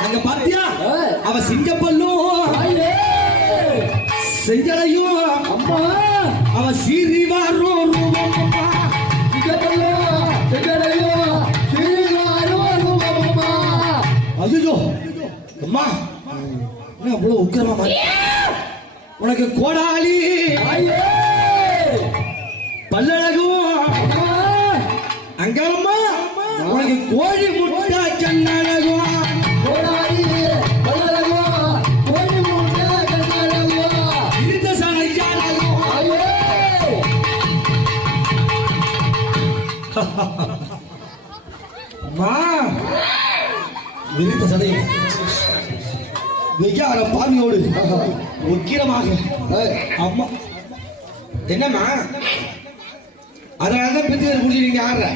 அங்க பாத்தியா அவ சிங்கப்பல்லும் செஞ்சலையும் அம்மா அவ சீறி வாரும் ரூபம்மா சிங்கப்பல்லும் செஞ்சலையும் சீறி வாரும் ரூபம்மா அதுஜோ அம்மா என்ன அவ்வளவு உக்கரமா உனக்கு கோடாலி பல்லழகும் அங்கம்மா உனக்கு கோழி முட்டை கண்ணழகும் கோடாலி பல்லழகும் கோழி முட்டை கண்ணழகும் இருந்த சாயழகும் அம்மா விரித்த சதையும் வெய்யார பாவியோடு உக்கிரமாக அம்மா என்னம்மா அதனாலதான் பிரித்து குடிச்சு நீங்க ஆடுற